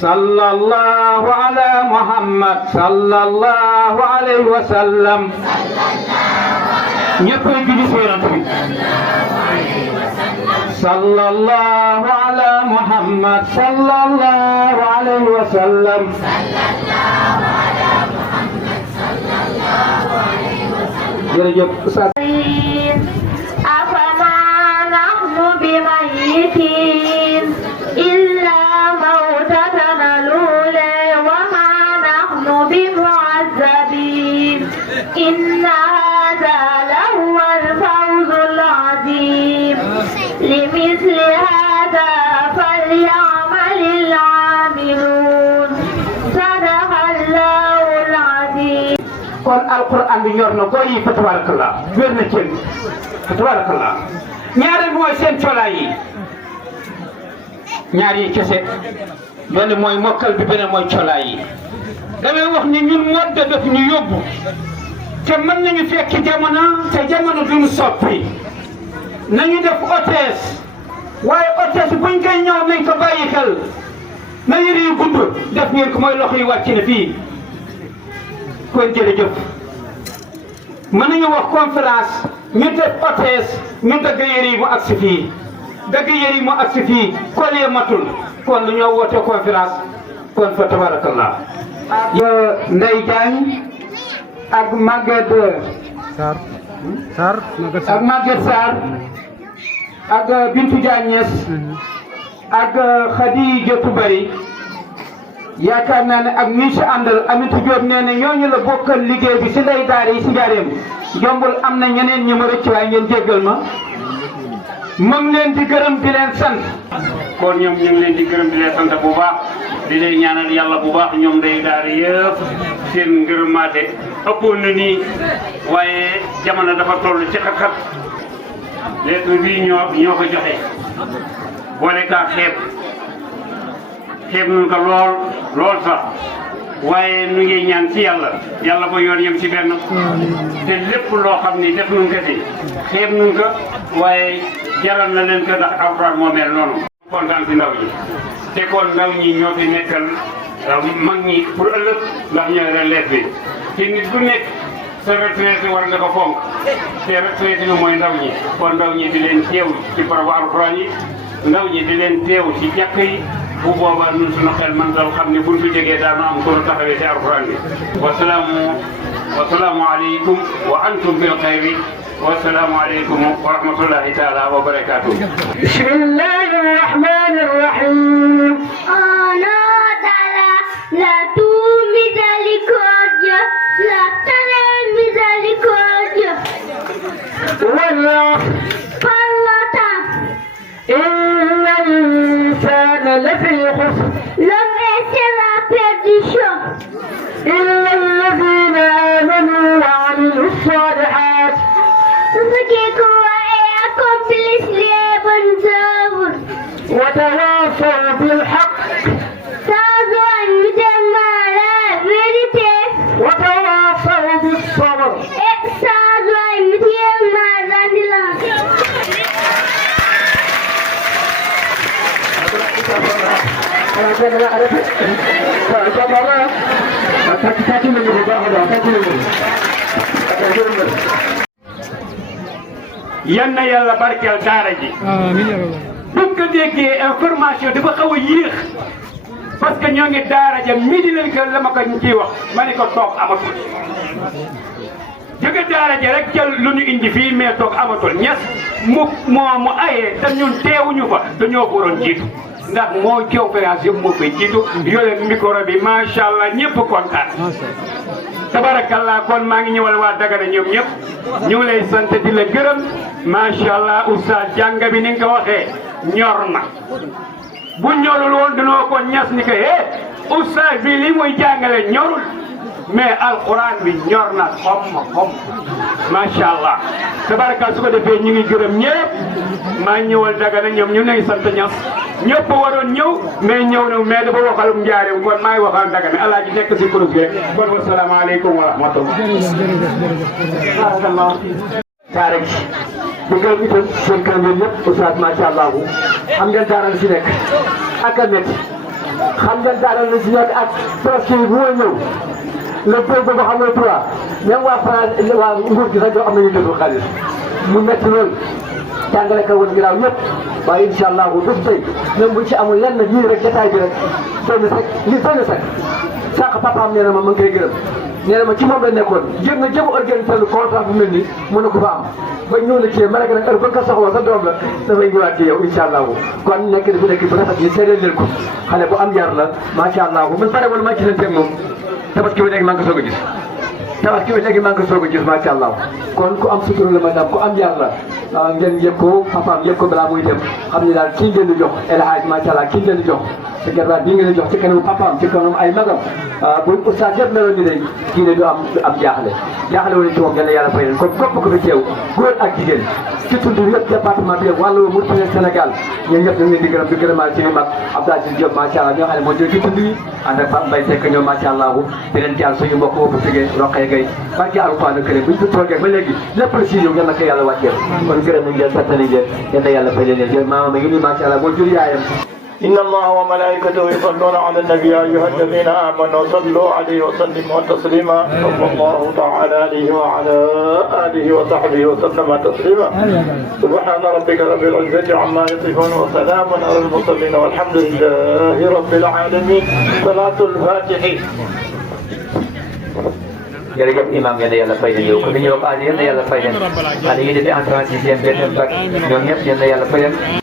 sallallahu ala Muhammad sallallahu alayhi wa sallam ñëpp a julli ci Yonent bi sallallahu ala Muhammad sallallahu alayhi wa sallam jërëjëf Oustaz أفما نحن بميتين إلا موتتنا الأولى وما نحن بمعذبين إن هذا لهو الفوز العظيم لمثل هذا فليعمل العاملون صدق الله العظيم kon alquran bi ñor na góor yi fa tabarakallah wér na ceen fa tabarakallah ñaareel mooy seen colaay yi ñaar yi kese benn mooy mokkal bi beneen mooy colaay yi damay wax ni ñun modde daf ñu yóbbu te mën nañu fekk jamono te jamono duñu soppi nañu def hôtesse waaye hôtesse buñ koy ñëw nañ ko bàyyi xel na yëre yu gudd def ngeen ko mooy loxo yi wàcc na fii kon jërëjëf mën nañu wax conférence ñu def hôtesse ñu dagg yëre yi mu agsi fii dagg yëre yi mu agsi fii kolee matul kon lu ñoo woote conférence kon fa tabarakallah Ndeye Diagne ak Maguette Sarr ak Maguette Sarr ak Bintou Diagne ak Khadijatu Bari yaakaar naa ne ak ñi si àndal Aminata Diop nee na ñooñu la bokkal liggéey bi si ndey daara yi si njaareem jombul am na ñeneen ñi ma rëcc waaye ngeen jéggal ma ngi leen di gërëm di leen sant kon ñoom ñu ngi leen di gërëm di leen sant bu baax di leen ñaanal yàlla bu baax ñoom ndey daara yëpp seen ngërëmaate ëppoon na nii waaye jamono dafa toll ci xat-xat lettre bii ñoo ko joxe boole kaa xeeb nañ ko lool sax waaye nu ngi ñaan ci yàlla ba yoon yem ci benn te lépp loo xam ni def nañ ko ci xeeb nañ ko waaye jaral na leen ko ndax alxuraan moo mel noonu. kontaan ci ndaw ñi te kon ndaw ñi ñoo fi nekkal mag ñi pour ëllëg ndax ñooy relève bi te nit bu nekk sa retraité war nga ko fonk te retraité bi mooy ndaw ñi kon ndaw ñi di leen teew ci barabu alxuraan yi ndaw ñi di leen teew ci jàkk yi. bu boobaa ñun suñu xel man dal xam ne buñ fi jógee daanu am ko taxawee ci alxuraan bi wasalaamu aleykum wa antum bil xayri wasalaamu aleykum wa rahmatullahi taala wa barakatuh bismillahi rahmani rahim ono dala la tu misericordia la tare misericordia wala parlata الإنسان لفي خسر l'homme est sur la perdition إلا الذين آمنوا وعملوا الصالحات ceux qui croient et accomplissent les bonnes œuvres وتواصوا بالحق s'adonnent mutuellement la vérité وتواصوا بالصبر et s'adonnent mutuellement l'endurance. yan na yàlla barkeel daara ji. buñ ko déggee information dafa xaw a yéex parce que ñoo ngi daara ja midi leen ko la ma ko ciy wax ma ne ko toog amatul. jóge daara ja rek jël lu ñu indi fii mais toog amatul ñes mu ayee te ñun teewuñu fa dañoo ko waroon jiitu. ndax moo conférence yëpp moo koy jiitu yore micro bi macha allah ñëpp kontaan tabarakallah kon maa ngi ñëwal waa Dagana ñoom ñëpp ñu ngi lay sant di la gërëm macha allah oustaz jàng bi ni nga ko waxee ñor na bu ñorul woon dunoo ko ñas ni ko oustaz bi li muy jàngale ñorul mais alquran bi ñor na xom macha allah tabarakal su ko defee ñu ngi gërëm ñëpp maa ñëwal Dagana ñoom ñu ngi sant ñas ñëpp waroon ñëw mais ñëw na mais dafa waxalum njaareem kon maa ngi waxal Dagana alaaji nekk si kuréel gi rek kon wasalaamaaleykum wa rahmatullah. barakallah. daara gi bu ngeen itam seen kanam yéen ñëpp oustaz macha allah xam ngeen daara si nekk ak a métti xam nga daanaka lu ci nekk ak presque bu ma ñëw le président boo xam ne 3 même waa France waa nguur gi sax am nañu déglu xaalis mu métti loolu jàngale ka woon ginnaaw ñëpp waaye incha allah bu bés tey même bu ci amul lenn lii rek jotaay bi rek doy na sax lii doy na sax sànq papaam nee na ma ngi koy gërëm nee na ma ci moom la nekkoon jéem na jéem a organisé lu contrat bu mel nii mën na ko fa am ba ñëw na ci ma ne ko nag heure ba nga ko soxla sa doom la dafay ñëwaat ci yow incha allah kon nekk bu nekk bu rafet yi seedeel leen ko xale bu am yar la macha allah man pare wala maa ci leen teg moom tabaski bi léegi maa ngi ko soog a gis tabaski bi léegi maa ngi ko soog a gis macha allah kon ku am sutura la madame ku am yar la ngeen yëg ko papaam yëg ko balaa muy dem xam ne daal kii ngeen di jox El Hadj macha allah kii ngeen di jox sa gerbaat bii ngeen di jox ci kanamu papaam ci kanam ay magam bu oustaz yëpp meloon ni day kii ne du am jaaxle wala ci moom yal na yàlla fay leen kon képp ko fi teew góor ak jigéen ci tund yëpp département bi yëpp wàllu Mauritanie Sénégal ñoom ñëpp ñu ngi leen di gërëm di gërëmaat ci mag Abdou Aziz Diop macha allah ñoo xam ne moo jël ci tund yi ànd ak Pape Mbaye Seck ñoom macha allah di leen jaar suñu mbokk boobu figee Roqaya Gaye barke Alxuraan Karim buñ fi toogee ba léegi lépp la si yow yal na ko yàlla wàcceel kon gërëm nañ leen sant nañ leen yal na yàlla fay leen jël maama ma ngi nii macha allah moo jur yaayam إن الله وملائكته يصلون على النبي يا أيها الذين آمنوا صلوا عليه وسلموا تسليما صلى الله تعالى عليه وعلى آله وصحبه وسلم تسليما سبحان ربك رب العزة عما يصفون وسلام على المرسلين والحمد لله رب العالمين صلاة الفاتح jërëjëf imam yal na yàlla fay leen yow ko dañuy wax yal na yàlla fay leen xale yi di entrant ci seen benn bac ñoom ñëpp yal na yàlla fay leen